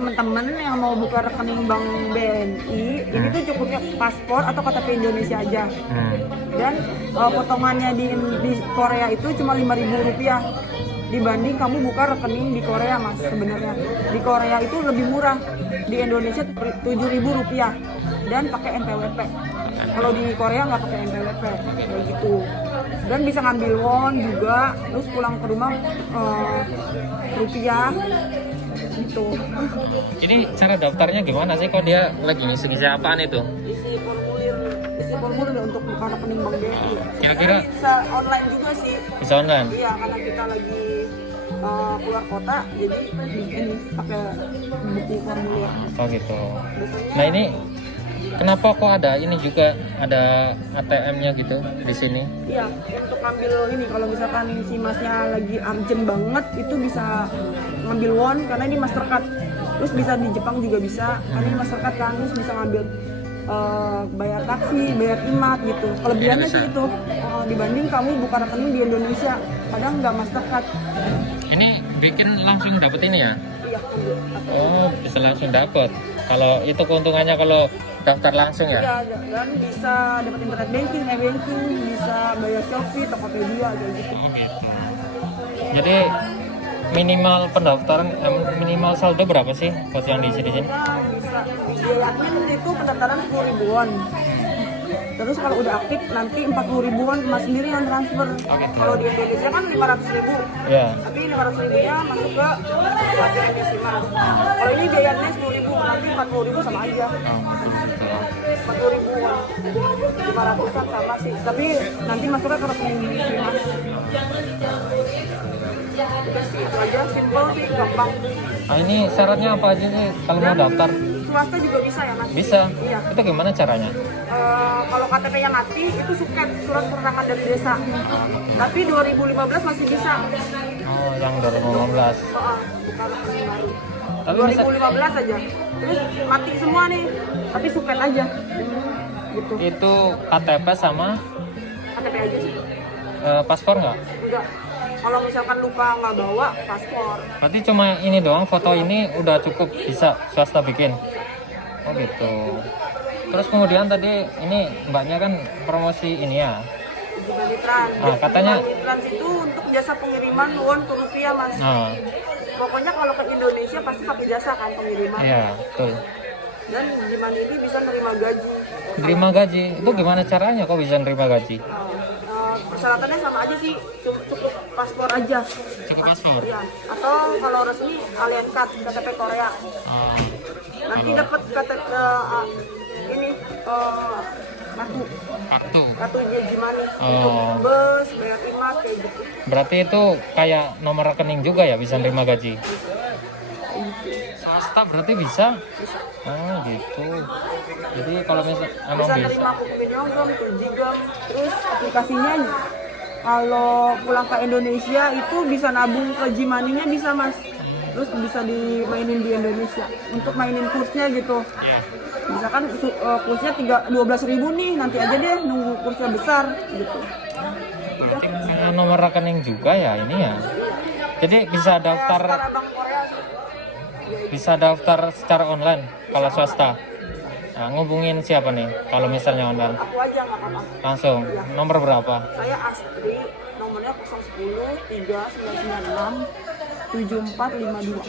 teman-teman yang mau buka rekening bank BNI, ini tuh cukupnya paspor atau KTP Indonesia aja. Dan potongannya di Korea itu cuma Rp5.000 dibanding kamu buka rekening di Korea, Mas. Sebenarnya di Korea itu lebih murah, di Indonesia Rp7.000 dan pakai NPWP. Kalau di Korea nggak pakai NPWP kayak gitu. Dan bisa ngambil won juga, terus pulang ke rumah rupiah gitu. Ini cara daftarnya gimana sih? Kok dia lagi ngisi-ngisi apaan itu? Isi formulir untuk buka rekening bank BNI. Kira-kira Bisa online juga sih. bisa online? Iya, karena kita lagi keluar kota, jadi ini pakai bukti formulir. Oh gitu. Nah ini kenapa kok ada ini juga ada ATM-nya gitu di sini? Iya, untuk ambil ini kalau misalkan si masnya lagi urgent banget itu bisa ngambil won karena ini Mastercard. Terus bisa di Jepang juga bisa, karena ini Mastercard kan, terus bisa ngambil bayar taksi, bayar IMAT gitu. Kelebihannya sih itu dibanding kamu buka rekening di Indonesia, kadang nggak Mastercard. Ini bikin langsung dapet ini ya? Iya, ambil. Oh bisa langsung dapet. Kalau itu keuntungannya kalau daftar langsung ya? Iya, dan bisa dapat internet banking, e-banking, bisa bayar Shopee, Tokopedia kayak gitu. Oh gitu. Jadi minimal pendaftaran, minimal saldo berapa sih buat yang di sini? Nah, bisa biaya admin itu pendaftaran 10.000-an. Terus kalau udah aktif nanti 40.000-an Mas sendiri yang transfer. Oh, gitu. Kalau di Indonesia kan 500.000. Ya. Tapi 500.000-nya masuk ke wajib emisi Mas. Kalau ini biayanya 10.000, nanti 40.000 sama aja. Oh, 40.000-an. 500-an sama sih. Tapi nanti masuknya ke rekening emisi Mas. Udah sih, itu aja, simple sih, gampang. Nah ini syaratnya apa aja sih kalau mau daftar? Swasta juga bisa ya Mas? Bisa. Iya. Itu gimana caranya? Kalau KTP-nya mati itu suket, surat keterangan dari desa. Tapi 2015 masih bisa. Oh yang 2015. Bukan rekening baru. Tapi 2015 aja. Terus mati semua nih, tapi suket aja. Gitu. Itu KTP sama KTP aja sih. paspor nggak? Enggak. Kalau misalkan lupa nggak bawa paspor. Berarti cuma ini doang, foto ini udah cukup bisa swasta bikin. Oh gitu. Terus kemudian tadi ini mbaknya kan promosi ini ya. Jibani Trans. Ah, katanya Jibani Trans itu untuk jasa pengiriman won ke rupiah Mas. Ah, Pokoknya kalau ke Indonesia pasti pakai jasa kan pengiriman. iya, betul. Dan Jibani ini bisa nerima gaji. Terima gaji. Itu gimana caranya kok bisa nerima gaji? Persyaratannya sama aja sih, cukup paspor aja. Cukup paspor. Ya. Atau kalau resmi Alien Card, KTP Korea. Ah, Nanti kalau dapat KTP ini kartunya Jimani. Oh. Untuk bus, bayar IMAT kayak gitu. berarti itu kayak nomor rekening juga ya bisa nerima gaji? Swasta berarti bisa? Oh gitu. Jadi kalau misalnya emang Bisa bisa. nerima Kupinnyonggom, Tujigam. Terus aplikasinya kalau pulang ke Indonesia itu bisa nabung ke Jimaninya bisa Mas. Terus bisa dimainin di Indonesia untuk mainin kursnya gitu. Misalkan kursnya 12.000 nih, nanti aja deh nunggu kursnya besar gitu. Berarti kayak nomor rekening juga ya ini ya. Jadi bisa daftar Secara Bank Korea sih. bisa daftar secara online kalau swasta. Nah, ngubungin siapa nih kalau misalnya online? Aku aja nggak apa-apa. Langsung. Nomor berapa? Saya Astri, nomornya 010 3996 7452.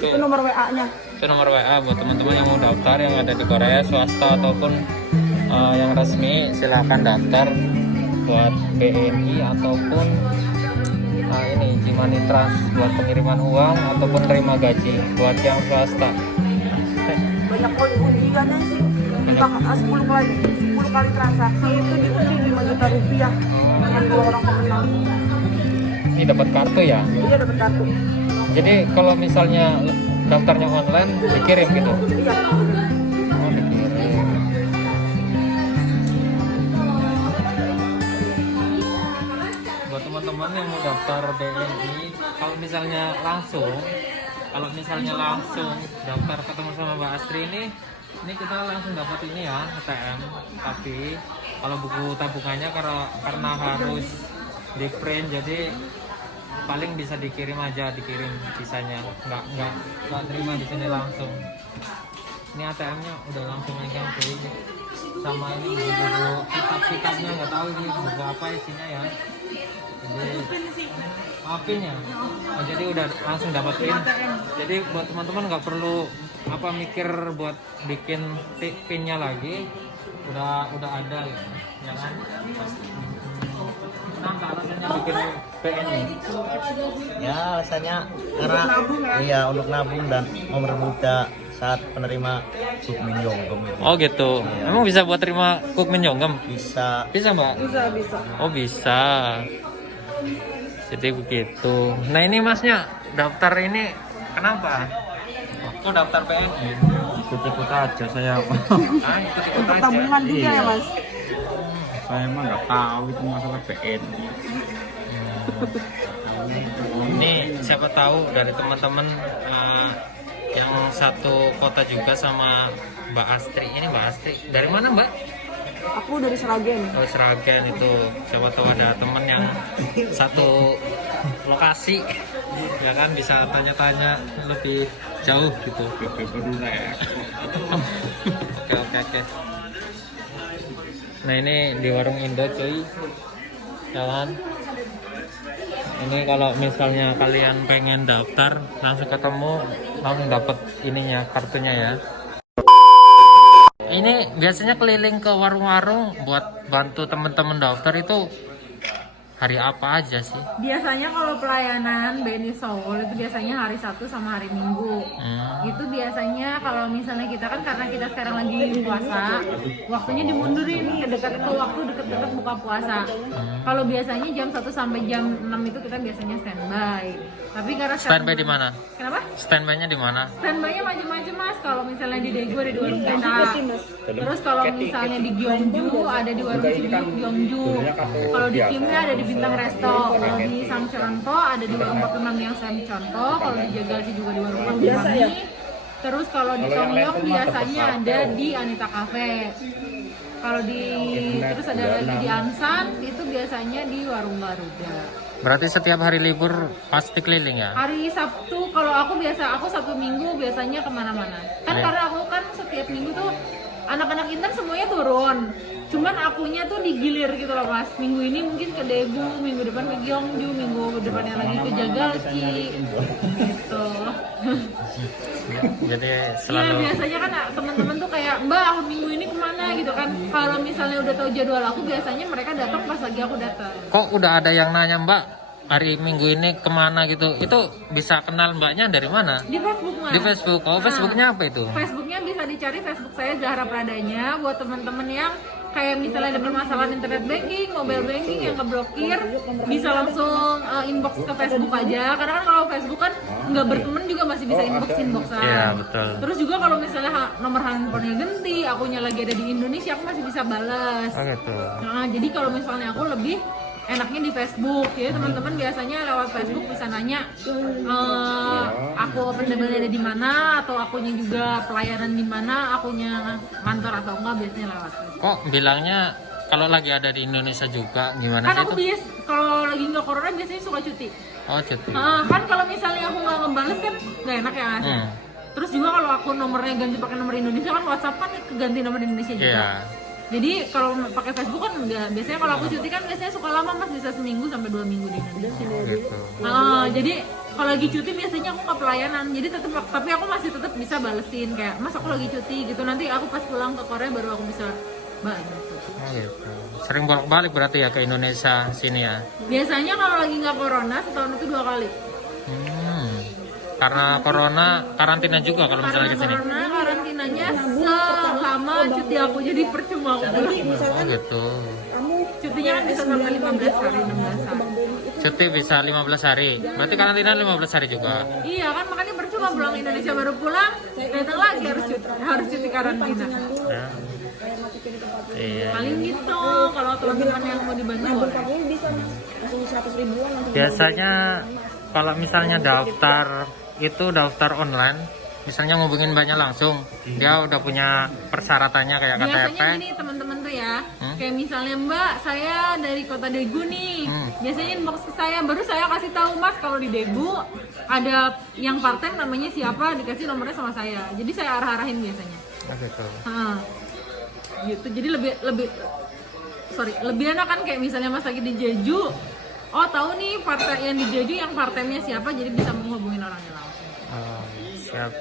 Itu nomor WA-nya. Itu nomor WA buat teman-teman yang mau daftar yang ada di Korea, swasta ataupun yang resmi, silahkan daftar buat BNI ataupun ini Jimani Trans buat pengiriman uang ataupun terima gaji buat yang swasta. Banyak undiannya sih. 10 kali transaksi itu diundi 5 juta rupiah dengan 2 orang pemenang. Ini dapat kartu ya. Dia dapat kartu. Jadi kalau misalnya daftarnya online dikirim gitu. Iya. Oh, dikirim. Buat teman-teman yang mau daftar BNI, kalau misalnya langsung daftar ketemu sama Mbak Astri ini kita langsung dapat ini ya ATM. Tapi kalau buku tabungannya karena harus di print, jadi paling bisa dikirim aja, dikirim sisanya. Nggak terima di sini langsung. Ini ATM-nya udah langsung megang cuy. Sama ini buku kitab-kitabnya nggak tahu ini buku apa isinya ya. Jadi apinya, jadi udah langsung dapetin. Jadi buat teman-teman nggak perlu mikir buat bikin pinnya lagi, udah ada gitu, ya kan? Kenapa alasannya bikin PNI? Ya alasannya karena iya untuk nabung dan mempermudah saat penerima Kukmin Yonggem itu. Oh gitu. Iya. Emang bisa buat terima Kukmin Yonggem? Bisa. Bisa mbak? Bisa. Oh bisa. Jadi begitu. Nah ini masnya daftar ini kenapa? Kok daftar PNI? Ikut-ikut aja saya. Ikut-ikut Untuk aja. tabungan juga ya mas. Saya emang nggak tahu itu masalah PN. Ini siapa tahu dari teman-teman yang satu kota juga sama Mbak Astri. Ini Mbak Astri dari mana Mbak? Aku dari Seragen. Oh Seragen itu. Siapa tahu ada teman yang satu lokasi, ya kan bisa tanya-tanya lebih jauh gitu. Oke. Nah ini di warung Indo cuy, jalan. Ini kalau misalnya kalian pengen daftar langsung ketemu, langsung dapat ininya kartunya ya. Ini biasanya keliling ke warung-warung buat bantu temen-temen daftar itu hari apa aja sih? Biasanya kalau pelayanan BNI Seoul itu biasanya hari Sabtu sama hari Minggu. Itu biasanya kalau misalnya kita kan karena kita sekarang lagi puasa, waktunya dimundurin ke dekat buka puasa. Kalau biasanya jam 1 sampai jam 6 itu kita biasanya standby. Tapi karena Standby di mana? Kenapa? Standby-nya di mana? Standby-nya macam-macam mas. Kalau misalnya di Daegu ada di warung kita. Terus kalau misalnya di Gyeongju ada di warung Cibiuk Gyeongju. Kalau di Kimnya ada di Bintang Resto. Kalau di Samcheonto ada di warung Pak Imam yang Samcheonto. Kalau di Jagalsi juga di warung Pak Imam. Terus kalau di Tongyong biasanya ada di Anita Cafe. Kalau di terus ada lagi di Ansan itu biasanya di warung Garuda. Berarti setiap hari libur pasti keliling ya? Hari Sabtu kalau aku Sabtu Minggu biasanya kemana-mana. Kan Iya. karena aku kan setiap minggu tuh anak-anak intern semuanya turun. Cuman akunya tuh digilir gitu loh mas. Minggu ini mungkin ke Daegu, minggu depan ke Gyeongju, minggu depannya lagi ke Jagalki. Gitu. Jadi Iya selalu biasanya kan teman-teman tuh kayak Mbak minggu ini kemana gitu kan. Kalau misalnya udah tahu jadwal aku biasanya mereka datang pas lagi aku datang. kok udah ada yang nanya Mbak hari Minggu ini kemana gitu? Itu bisa kenal Mbaknya dari mana? Di Facebook mas. Di Facebook. Oh Facebooknya apa itu? Facebooknya bisa dicari Facebook saya Zahra Pradanya buat teman-teman yang kayak misalnya ada permasalahan internet banking, mobile banking yang keblokir bisa langsung inbox ke Facebook aja karena kan kalau Facebook kan nggak berteman juga masih bisa inboxan. Iya betul. Terus juga kalau misalnya nomor handphonenya ganti, akunya lagi ada di Indonesia aku masih bisa balas. Oh gitu. Nah, jadi kalau misalnya aku lebih enaknya di Facebook ya teman-teman biasanya lewat Facebook bisa nanya aku open labelnya ada di mana atau akunya juga pelayanan di mana akunya ngantor atau enggak biasanya lewat Facebook. Kok bilangnya kalau lagi ada di Indonesia juga gimana Kan sih aku itu? kalau lagi nggak corona biasanya suka cuti. Oh cuti. Kan kalau misalnya aku nggak ngebales kan nggak enak ya Mas. Terus juga kalau aku nomornya ganti pakai nomor Indonesia kan WhatsApp kan keganti nomor Indonesia juga. Iya. Jadi kalau pakai Facebook kan enggak. Biasanya kalau aku cuti kan biasanya suka lama mas bisa seminggu sampai 2 minggu di Indonesia. Gitu. Jadi kalau lagi cuti biasanya aku nggak pelayanan. Jadi tapi aku masih tetap bisa balesin kayak mas aku lagi cuti gitu. Nanti aku pas pulang ke Korea baru aku bisa balas. Oh gitu. Sering bolak-balik berarti ya ke Indonesia sini ya? Biasanya kalau lagi nggak corona setahun itu 2 kali. Karena corona karantina juga kalau misalnya ke sini. Karena karantinanya selama cuti aku jadi percuma aku pulang. Oh gitu. Cutinya kan bisa sampai 15 hari, 16 hari. Cuti bisa 15 hari. Berarti karantina 15 hari juga. Iya kan makanya percuma pulang Indonesia baru pulang datang lagi harus cuti karantina. Ya. Iya. Paling gitu kalau teman-teman yang mau dibantu boleh. Biasanya kalau misalnya daftar itu daftar online, misalnya ngubungin banyak langsung, dia udah punya persyaratannya kayak KTP. Biasanya gini teman-teman tuh ya, ya. Kayak misalnya Mbak, saya dari kota Daegu nih. Biasanya inbox ke saya, baru saya kasih tahu Mas kalau di Daegu ada yang part time namanya siapa, dikasih nomornya sama saya. Jadi saya arah-arahin biasanya. Gitu. Gitu. Jadi lebih enak kan kayak misalnya Mas lagi di Jeju. Oh, tahu nih part yang di Jeju yang part time-nya siapa, jadi bisa menghubungin orangnya langsung. Siap.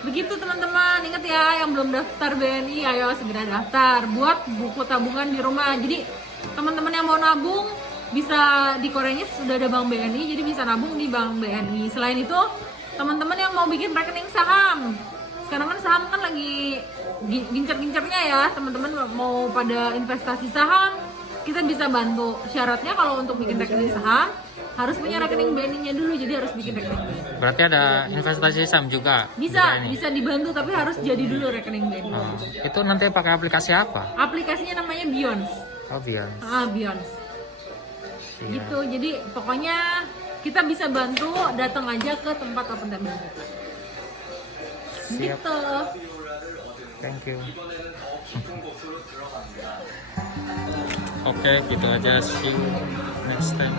Begitu teman-teman, ingat ya yang belum daftar BNI, ayo segera daftar buat buku tabungan di rumah. Jadi teman-teman yang mau nabung bisa di Koreanya sudah ada bank BNI, jadi bisa nabung di bank BNI. Selain itu, teman-teman yang mau bikin rekening saham, sekarang kan saham kan lagi gincar-gincarnya ya, teman-teman mau pada investasi saham, kita bisa bantu. Syaratnya kalau untuk bikin rekening saham harus punya rekening BNI-nya dulu, jadi harus bikin rekening BNI. Berarti ada investasi saham juga? Bisa dibantu, tapi harus jadi dulu rekening BNI. Itu nanti pakai aplikasi apa? Aplikasinya namanya Beyonce. Beyonce. Beyonce. Gitu, jadi pokoknya kita bisa bantu, datang aja ke tempat open tabel. Gitu. Thank you. Oke, gitu aja. See you next time.